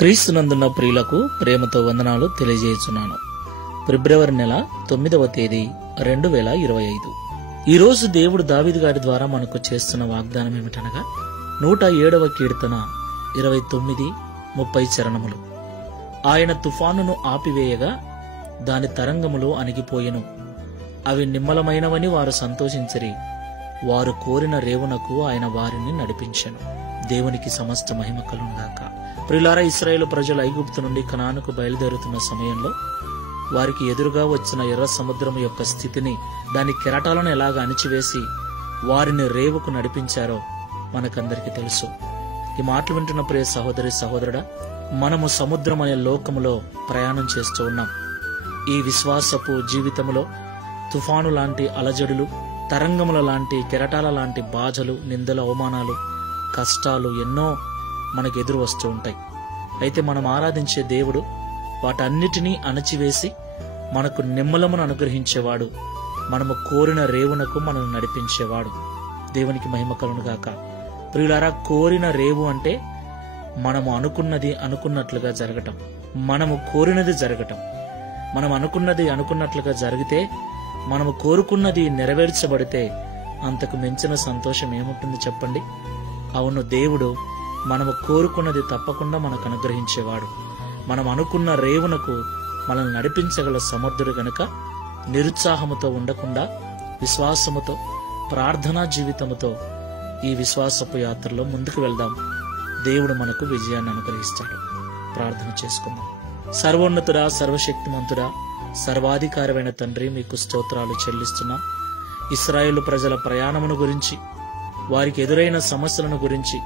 క్రీస్తునందున్న ప్రియులకు ప్రేమతో వందనాలు తెలియజేస్తున్నాను. ఫిబ్రవరి నెల 9వ తేదీ 2025. ఈరోజు దేవుడు దావీదు గారి ద్వారా మనకు చేస్తున్న వాగ్దానం ఏమిటనగా 107వ కీర్తన 29-30 చరణములు. ఆయన తుఫానును ఆపివేయగా దాని తరంగములు అణిగిపోయెను. అవి నిమ్మలమైనవని వారు సంతోషించిరి. వారు కోరిన రేవునకు ఆయన వారిని నడిపించెను. దేవునికి సమస్త మహిమ కలుగుగాక. ప్రియులారా, ఇశ్రాయేలు ప్రజలు ఐగుప్తు నుండి కనానుకు బయలుదేరుతున్న సమయంలో వారికి ఎదురుగా వచ్చిన ఎర్ర సముద్రం యొక్క స్థితిని, దాని కెరటాలను ఎలాగ అణిచివేసి వారిని రేవుకు నడిపించారో మనకందరికీ తెలుసు. ఈ మాటలు వింటున్న ప్రియ సహోదరి సహోదరుడా, మనము సముద్రం అనే లోకములో ప్రయాణం చేస్తూ ఉన్నాం. ఈ విశ్వాసపు జీవితంలో తుఫాను లాంటి అలజడులు, తరంగముల లాంటి కెరటాల లాంటి బాధలు, నిందలు, అవమానాలు, కష్టాలు ఎన్నో మనకు ఎదురు వస్తూ ఉంటాయి. అయితే మనం ఆరాధించే దేవుడు వాటన్నిటినీ అణచివేసి మనకు నిమ్మలమును అనుగ్రహించేవాడు. మనము కోరిన రేవునకు మనల్ని నడిపించేవాడు. దేవునికి మహిమ కలుగుగాక. ప్రియులారా, కోరిన రేవు అంటే మనము అనుకున్నది అనుకున్నట్లుగా జరగటం, మనము కోరినది జరగటం. మనం అనుకున్నది అనుకున్నట్లుగా జరిగితే, మనము కోరుకున్నది నెరవేర్చబడితే అంతకు మించిన సంతోషం ఏముంటుంది చెప్పండి? అవును, దేవుడు మనము కోరుకున్నది తప్పకుండా మనకు అనుగ్రహించేవాడు. మనం అనుకున్న రేవునకు మనల్ని నడిపించగల సమర్థుడు గనుక నిరుత్సాహముతో ఉండకుండా విశ్వాసముతో, ప్రార్థనా జీవితముతో ఈ విశ్వాసపు యాత్రలో ముందుకు వెళ్దాం. దేవుడు మనకు విజయాన్ని అనుగ్రహిస్తాడు. ప్రార్థన చేసుకుందాం. సర్వోన్నతుడా, సర్వశక్తిమంతుడా, సర్వాధికారమైన తండ్రి, మీకు స్తోత్రాలు చెల్లిస్తున్నాం. ఇశ్రాయేలు ప్రజల ప్రయాణమును గురించి, వారికి ఎదురైన సమస్యలను గురించి,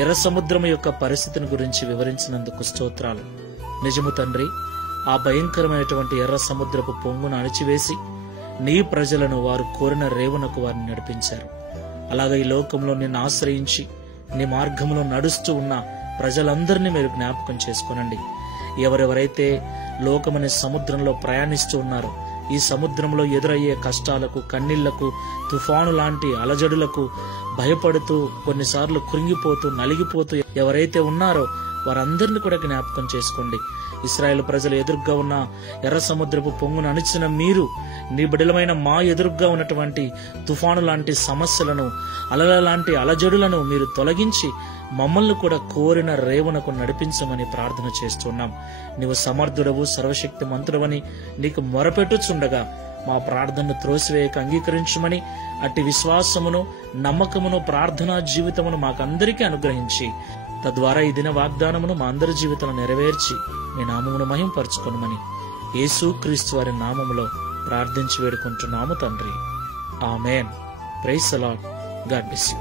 ఎర్ర సముద్రము యొక్క పరిస్థితిని గురించి వివరించినందుకు స్తోత్రాలు. నిజము తండ్రి, ఆ భయంకరమైనటువంటి ఎర్ర సముద్రపు పొంగును అణిచివేసి నీ ప్రజలను వారు కోరిన రేవునకు వారిని నడిపించారు. అలాగే ఈ లోకంలో నిన్ను ఆశ్రయించి నీ మార్గంలో నడుస్తూ ఉన్న ప్రజలందరినీ మీరు జ్ఞాపకం చేసుకోనండి. ఎవరెవరైతే లోకమనే సముద్రంలో ప్రయాణిస్తూ ఉన్నారో, ఈ సముద్రంలో ఎదురయ్యే కష్టాలకు, కన్నీళ్లకు, తుఫాను లాంటి అలజడులకు భయపడుతూ, కొన్నిసార్లు కృంగిపోతూ, నలిగిపోతూ ఎవరైతే ఉన్నారో వారందరినీ కూడా జ్ఞాపకం చేసుకోండి. ఇశ్రాయేలు ప్రజలు ఎదురుగా ఉన్న ఎర్ర సముద్రపు పొంగును అణిచిన మీరు, నీ బిడ్డలమైన మా ఎదురుగా ఉన్నటువంటి తుఫాను లాంటి సమస్యలను, అలల లాంటి అలజడులను మీరు తొలగించి మమ్మల్ని కూడా కోరిన రేవునకు నడిపించమని ప్రార్థన చేస్తున్నాం. నీవు సమర్థుడవు, సర్వశక్తి మంతుడవని నీకు మొరపెట్టుచుండగా మా ప్రార్థనను త్రోసివేయక అంగీకరించమని, అట్టి విశ్వాసమును, నమ్మకమును, ప్రార్థనా జీవితమును మాకందరికీ అనుగ్రహించి, తద్వారా ఈ దిన వాగ్దానమును మా అందరి జీవితంలో నెరవేర్చి మీ నామమును మహింపరచుకొనమని యేసుక్రీస్తు వారి నామములో ప్రార్థించి వేడుకుంటున్నాము తండ్రి. ఆమేన్. Praise the Lord. God bless you.